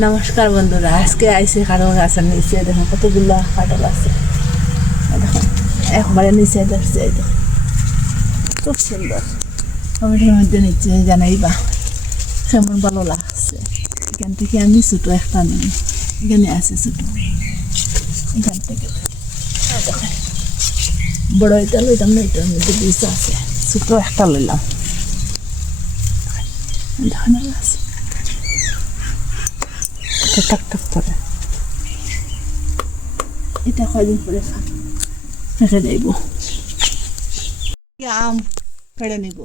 নমস্কার বন্ধুরা, আজকে আইসি কাঁঠাল গাছের নিচে। দেখুন কতগুলো কাঁঠাল আছে, দেখুন একবারে নিচে ধরছে। দেখুন খুব সুন্দর। টমেটোর মধ্যে নিচে জানাইবা কেমন ভালো লাগছে। এখান থেকে আমি ছোটো একটা নিই, এখানে আছে ছোটো, এখান থেকে দেখেন বড় এটা লইতাম না, এটার মধ্যে বীজ আছে, ছোটো একটা লইলাম। দেখেন আছে টাক টাক করে, এটা কয়দিন পরে ফেটে যাইব। আম ফেটে নিব।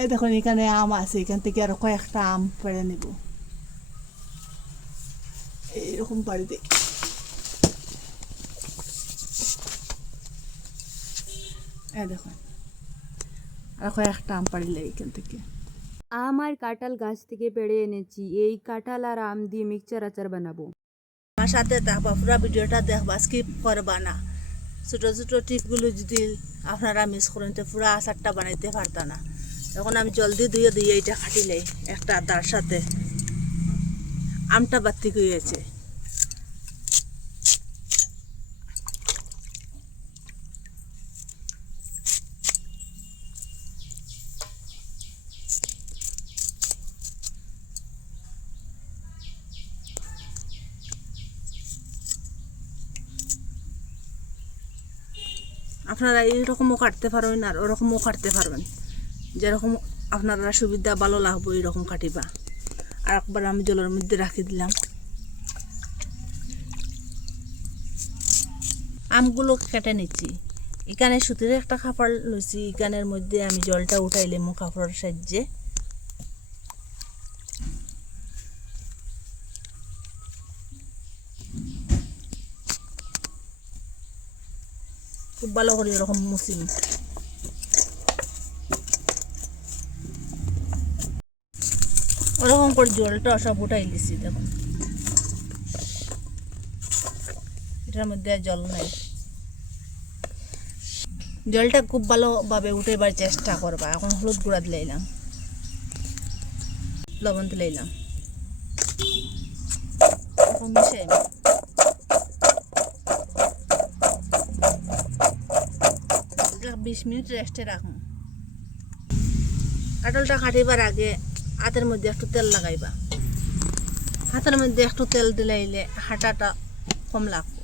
এই দেখুন এখানে আম আছে, এখান থেকে আরো কয়েকটা আম ফেটে নিব এইরকম বাড়িতে। এই দেখুন আর কয়েকটা আম পাড়িলে এখান থেকে। আম আর কাঁঠাল গাছ থেকে পেড়ে এনেছি। এই কাঁঠাল আর আম দিয়ে মিক্সচার আচার বানাবো। আমার সাথে থাকবা, পুরো ভিডিওটা দেখবা, স্কিপ করবা না। ছোটো ছোটো টিপগুলো যদি আপনারা মিস করেন তো পুরো আচারটা বানাইতে পারতা না। এখন আমি জলদি ধুয়ে দিয়ে এইটা কাটিলেই একটা আদার সাথে আমটা বাতি হয়েছে। আপনারা এইরকমও কাটতে পারবেন আর ওরকমও কাটতে পারবেন, যেরকম আপনারা সুবিধা ভালো লাগবে এইরকম কাটিবা। আর একবার আমি জলের মধ্যে রাখি দিলাম। আমগুলো কেটে নিচ্ছি। এখানে সুতির একটা কাপড় লইছি, এখানের মধ্যে আমি জলটা উঠাইলে মো কাপড়ের সাহায্যে। খুব ভালো করে এরকম মুসিম। ওরকম করে জলটা সব উঠাই দিছি। দেখুন এটার মধ্যে জল নাই। জলটা খুব ভালোভাবে উঠেবার চেষ্টা করবা। এখন হলুদ গুঁড়া দিলাম, লবণ দিলাম, মিশাই 20 মিনিট রেস্টে রাখুন। কাঁঠালটা কাটিবার আগে হাতের মধ্যে একটু তেল লাগাইবা। হাতের মধ্যে একটু তেল দিলাইলে হাঁটাটা কম লাগবে।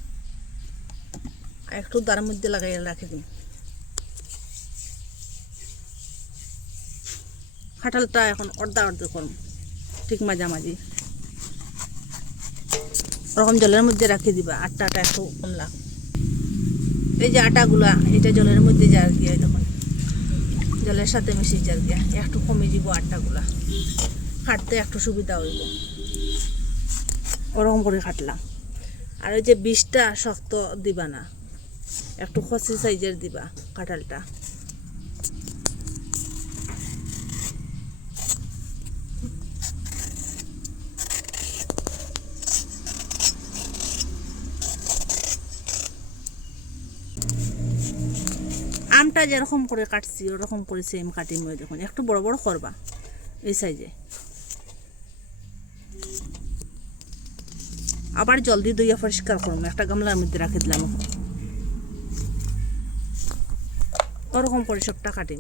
একটু তার মধ্যে লাগাই রাখি দিন। কাঁঠালটা এখন অর্ধা করুন, ঠিক মাঝামাঝি ওরকম জলের মধ্যে রাখি দিবা। আটা একটু কম লাগবে। এই যে আটাগুলা এটা জলের মধ্যে জার গিয়ে, দেখুন জলের সাথে মিশিয়ে জার গিয়া একটু কমে যাব। আটাগুলা কাটতে একটু সুবিধা হইব। ওরকম করে কাটলাম। আর ওই যে বীজটা শক্ত দিবা না, একটু খসি সাইজের দিবা কাঁঠালটা। আমটা যেরকম করে কাটছি ওরকম করে সেম কাটিং হয়ে, দেখুন একটু বড় বড় করবা এই সাইজে। আবার জলদি ধুইয়া পরিষ্কার করবো, একটা গামলার মধ্যে রাখে দিলাম। ওরকম করে সবটা কাটিং,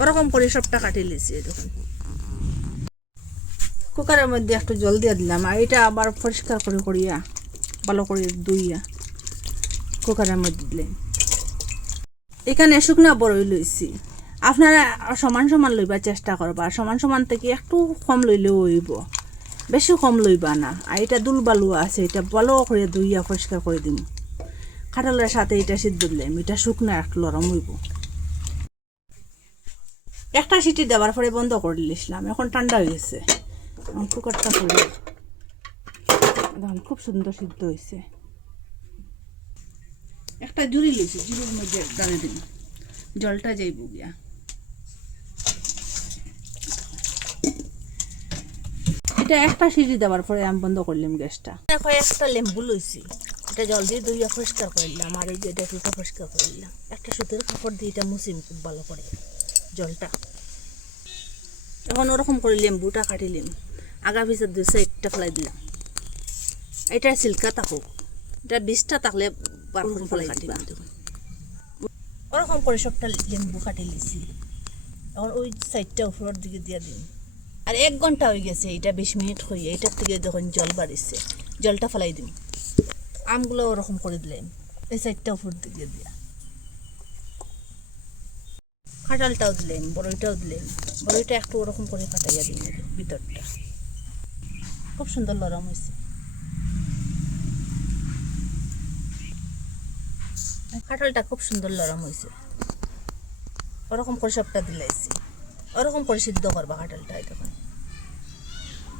ওরকম করে সবটা কাটি লিছি। দেখুন কুকারের মধ্যে একটু জল দিয়ে দিলাম। আর এটা আবার পরিষ্কার করে করিয়া ভালো করে ধুইয়া কুকারের মধ্যে দিলেন। এখানে শুকনা বড়ই লইছি। আপনারা সমান সমান লইবার চেষ্টা করবা। সমান সমান থেকে একটু কম লইলেও হইব, বেশি কম লইবা না। আর এটা দুল বালু আছে, এটা ভালো করে ধুইয়া পরিষ্কার করে দিম। কাঁঠালের সাথে এটা সিদ্ধ দিলাম। এটা শুকনা একটু নরম হইব। একটা সিটি দেওয়ার পরে বন্ধ করে দিয়েছিলাম। এখন ঠান্ডা হয়ে গেছে। কুকারটা করে দেখুন খুব সুন্দর সিদ্ধ হয়েছে। একটা জুড়ি লিছি, জুড়ির মধ্যে ডালে দিন, জলটা যাইব গিয়া। এটা একটা সিটি দেওয়ার পরে আমি বন্ধ করলাম গ্যাসটা। এখন একটা লেম্বু লইছি, এটা জল দিয়ে ধুইয়া পরিষ্কার করে দিলাম। আর এই যে এটা পরিষ্কার করে দিলাম। একটা সুতির কাপড় দিয়ে এটা মুছিম খুব ভালো করে জলটা। এখন ওরকম করে লেম্বুটা কাটিলাম, আগা পিছা 2 সাইডটা ফেলাই দিলাম। এটা সিল্কা থাকুক, এটা 20টা থাকলে বারকম ফেলাই দিলাম। ওরকম করে সবটা লেম্বু কাটি লিছি। এখন ওই সাইডটা উপরের দিকে দিয়ে দিন। আর 1 ঘন্টা হয়ে গেছে, এটা 20 মিনিট হয়ে, এটার থেকে যখন জল বাড়িছে জলটা ফেলাই দিন। আমগুলো ওরকম করে দিলাম, এই সাইডটা উপর দিকে দিয়া। কাঁঠালটাও দিলাম, বড়ইটাও দিলাম। বড়ইটা একটু ওরকম করে কাটাইয়া দিন, ভিতরটা খুব সুন্দর নরম হয়েছে। কাঁঠালটা খুব সুন্দর নরম হয়েছে। ওরকম করে সবটা দিলাইছি। ওরকম করে সিদ্ধ করবা কাঁঠালটা। তখন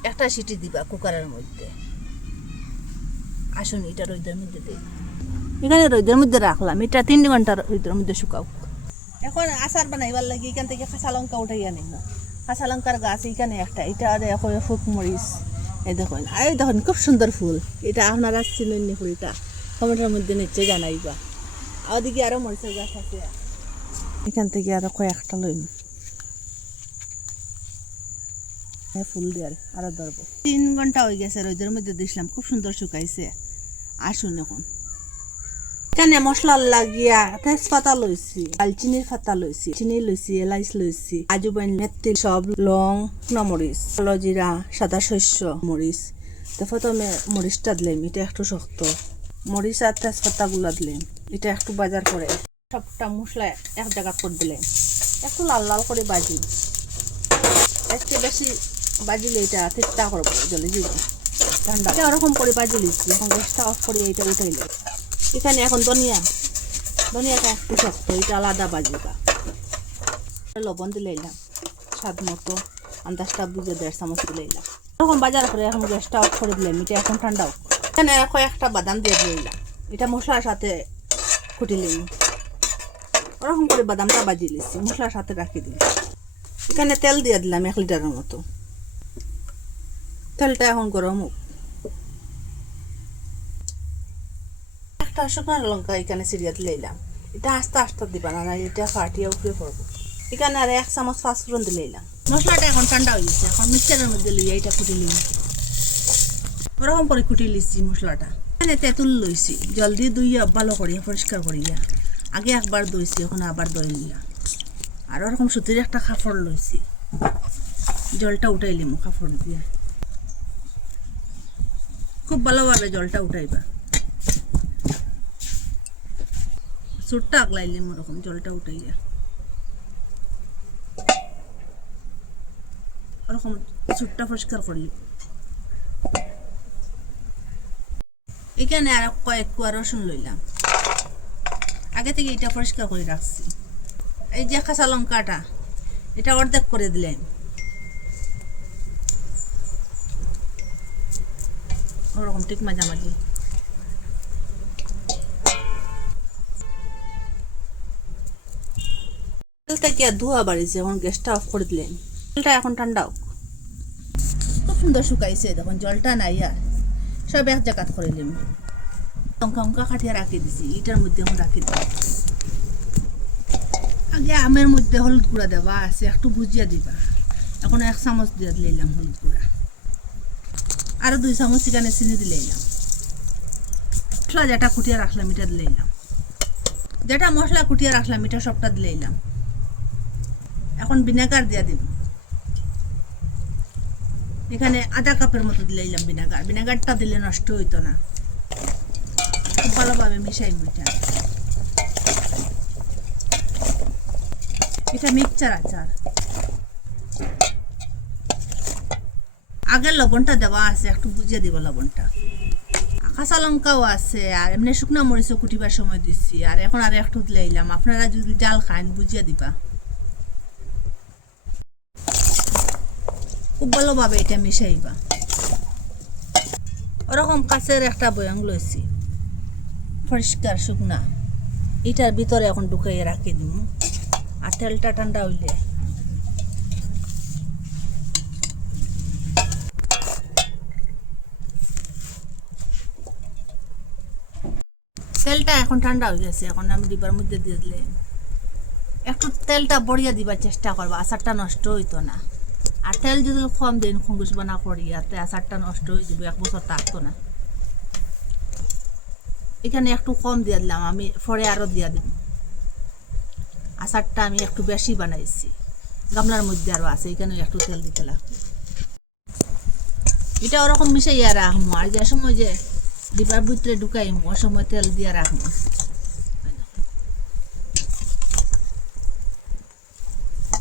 একটা সিটি দিবা কুকারের মধ্যে। আসুন এটা রোদের মধ্যে দিই, এখানে রোদের মধ্যে রাখলাম। এটা 3 ঘন্টা রোদের মধ্যে শুকাও। এখন আচার বানাইবার লাগে এখান থেকে কাঁচা লঙ্কা উঠাইয়া নিন। কাঁচা লঙ্কার গাছ এইখানে একটা, এটা আর ফুক মরিচ। এই দেখুন, আর এই দেখুন খুব সুন্দর ফুল। এটা আপনারা চিনেন নি ফুলটা? কমেন্টের মধ্যে নিশ্চয় জানাইবা। আর ওদিকে আরো মরিচের গাছ আছে, এখান থেকে আরো কয়েকটা লইম। ফুল দিয়ে আরো ধরবো। 3 ঘন্টা হয়ে গেছে, রোদের মধ্যে দিছিলাম, খুব সুন্দর শুকাইছে। আসুন এখন এখানে মশলা লাগিয়া তেজপাতা লইছি, দালচিনির পাতা লইছি, চিনি লইছি, এলাইচ লইছি, আজুবাইন, মেথি, সব লং, মরিচ, কালো জিরা, সাদা শস্য মরিচ। তো প্রথমে মরিচটা দিলাম, এটা একটু শক্ত। মরিচ আর তেজপাতা গুলা দিলাম, এটা একটু বাজার করে সবটা মশলা এক জায়গা করে দিলাম। একটু লাল লাল করে বাজি, একটু বেশি বাজিলে এটা তেজটা করবো, জলে দিব ঠান্ডা। ওরকম করে বাজি লিছি। এখন গ্যাসটা অফ করে এটা উঠাইলে এখানে এখন ধনিয়াটা একটু শক্ত, এটা আলাদা বাজিবা। লবণ দিলাম স্বাদ মতো, আন্দাজটা বুঝে 1.5 চামচ দিলাম। এরকম বাজার করে এখন গ্যাসটা অফ করে দিলাম, এটা এখন ঠান্ডা হোক। এখানে কয়েকটা বাদাম দিয়ে দিলাম, এটা মশলার সাথে কুটিলাম। ওরকম করে বাদামটা বাজি লিছি, মশলার সাথে রাখি দিলাম। এখানে তেল দিয়ে দিলাম 1 লিটারের মতো। তেলটা এখন গরম হোক। একটা শুকনো লঙ্কা এখানে ছিড়িয়ে দিলাম, এটা আস্তে আস্তে দিবা না, এটা ফাটিয়ে উপরে পড়বো। এখানে আর 1 চামচ পাঁচফোড়ন দিলাম। মশলাটা এখন ঠান্ডা হয়ে গেছে, এখন মিক্সারের মধ্যে লইয়া এটা কুটি লিম। ওরকম করে কুটি লিছি মশলাটা। এখানে তেঁতুল লইছি, জল দিয়ে ধুইয়া ভালো করিয়া পরিষ্কার করিয়া। আগে একবার ধুইছি, এখন আবার ধুই নিলাম। আর ওরকম সুতির একটা কাপড় লইছি, জলটা উঠাইলিম কাপড় দিয়ে। খুব ভালোভাবে জলটা উঠাইবা। সুটটা আগলাইলিম ওরকম জলটা উঠাইয়া। ওরকম সুটটা পরিষ্কার করলি। এখানে আর কয়েক কোয়া রসুন লইলাম, আগে থেকে এটা পরিষ্কার করে রাখছি। এই যে কাঁচা লঙ্কাটা, এটা অর্ধেক করে দিলাম। ওরকম ঠিক মাঝামাঝি। তেলটা কি আর ধোয়া বাড়িছে, এখন গ্যাসটা অফ করে দিলেন। তেলটা এখন ঠান্ডা হোক। খুব সুন্দর শুকাইছে, দেখুন জলটা নাই আর। সব এক জায়গাত করে নিলাম। লঙ্কা লঙ্কা কাটিয়ে রাখি দিছি, এটার মধ্যে এখন রাখি দিই। আগে আমের মধ্যে হলুদ গুঁড়া দেওয়া আছে, একটু ভুজিয়া দিবা। এখন 1 চামচ দিয়ে দিলাম হলুদ গুঁড়া, আরো 2 চামচ এখানে চিনি দিলাম। মশলা যেটা কুটিয়ে রাখলাম এটা দিলাম, যেটা মশলা কুটিয়ে রাখলাম এটা সবটা দিলাম। এখন ভিনেগার দিয়ে দিব, এখানে আধা কাপের মতো দিলাম ভিনেগার। ভিনেগারটা দিলে নষ্ট হইতো না। খুব ভালোভাবে মিশাই মিটা। এটা মিক্সচার আচার। আগে লবণটা দেওয়া আছে, একটু বুঝিয়ে দিব লবণটা। কাঁচা লঙ্কাও আছে, আর এমনি শুকনো মরিচও কুটিবার সময় দিচ্ছি। আর এখন আর একটু দিলাম, আপনারা যদি জাল খান বুঝিয়ে দিবা। খুব ভালোভাবে এটা মিশাইবা। ওরকম কাছের একটা বয়াম লইছি পরিষ্কার শুকনা, এটার ভিতরে এখন ঢুকাইয়ে রাখি দিব। আর তেলটা ঠান্ডা হইলে তেলটা এখন ঠান্ডা হয়ে গেছে, এখন আমি ডিবার মধ্যে দিয়ে দিলাম। একটু তেলটা বড়িয়ে দিবার চেষ্টা করবা, আচারটা নষ্ট হইতো না। আর তেল যদি কম দিন খঙ্গুস বানা করি আর আচারটা নষ্ট হয়ে যাবে, 1 বছর থাকতো না। এখানে একটু কম দিয়ে দিলাম, আমি পরে আরও দিয়ে দিব। আচারটা আমি একটু বেশি বানাইছি, গামলার মধ্যে আরও আছে, এখানে একটু তেল দিতে লাগবে। এটা ওরকম মিশাইয়া রাখবো, আর যে সময় যে ডিবার ভিতরে ঢুকাইম ওই সময় তেল দিয়ে রাখবো।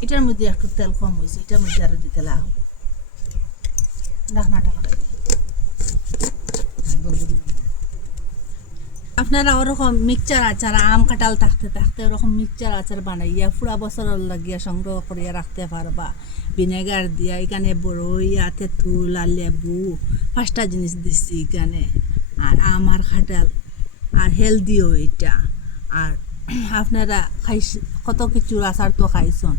এটার মধ্যে একটু তেল কম হয়েছে, এটার মধ্যে আরও দিতে লাগবো। ঢাকনাটা লাগাই। আপনারা ওরকম মিক্সচার আচার, আম কাঁঠাল থাকতে থাকতে ওরকম মিক্সচার আচার বানাইয়া পুরা বছরের লাগিয়া সংগ্রহ করিয়া রাখতে পারবা। ভিনেগার দিয়া এখানে বড়ইয়া, তেঁতুল আর লেবু 5টা জিনিস দিচ্ছি এখানে, আর আম আর কাঁঠাল, আর হেলদিও এটা। আর আপনারা কত কিছুর আচার তো খাইছেন,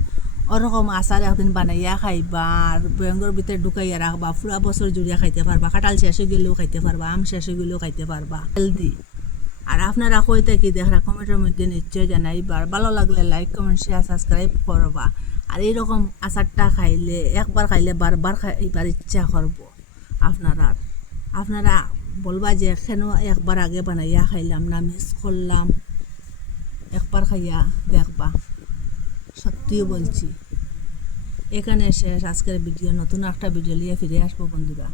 ওরকম আচার একদিন বানাইয়া খাইবা আর বয়ঙ্গর ভিতরে ঢুকাইয়া রাখবা, পুরা বছর জুড়িয়া খাইতে পারবা। কাঁঠাল শেষ হয়ে গেলেও খাইতে পারবা, আম শেষ হয়ে গেলেও খাইতে পারবা, হেলদি। আর আপনারা কইতে কি দেখরা কমেন্টের মধ্যে নিশ্চয় জানাইবার। ভালো লাগলে লাইক, কমেন্ট, শেয়ার, সাবস্ক্রাইব করবা। আর এইরকম আচারটা খাইলে একবার খাইলে বারবার খাইবার ইচ্ছা করবো আপনারা বলবা যে কেন একবার আগে বানাইয়া খাইলাম না, মিস করলাম। একবার খাইয়া দেখবা, সত্যিও বলছি। এখানে শেষ আজকের ভিডিও। নতুন একটা ভিডিও নিয়ে ফিরে আসবো বন্ধুরা।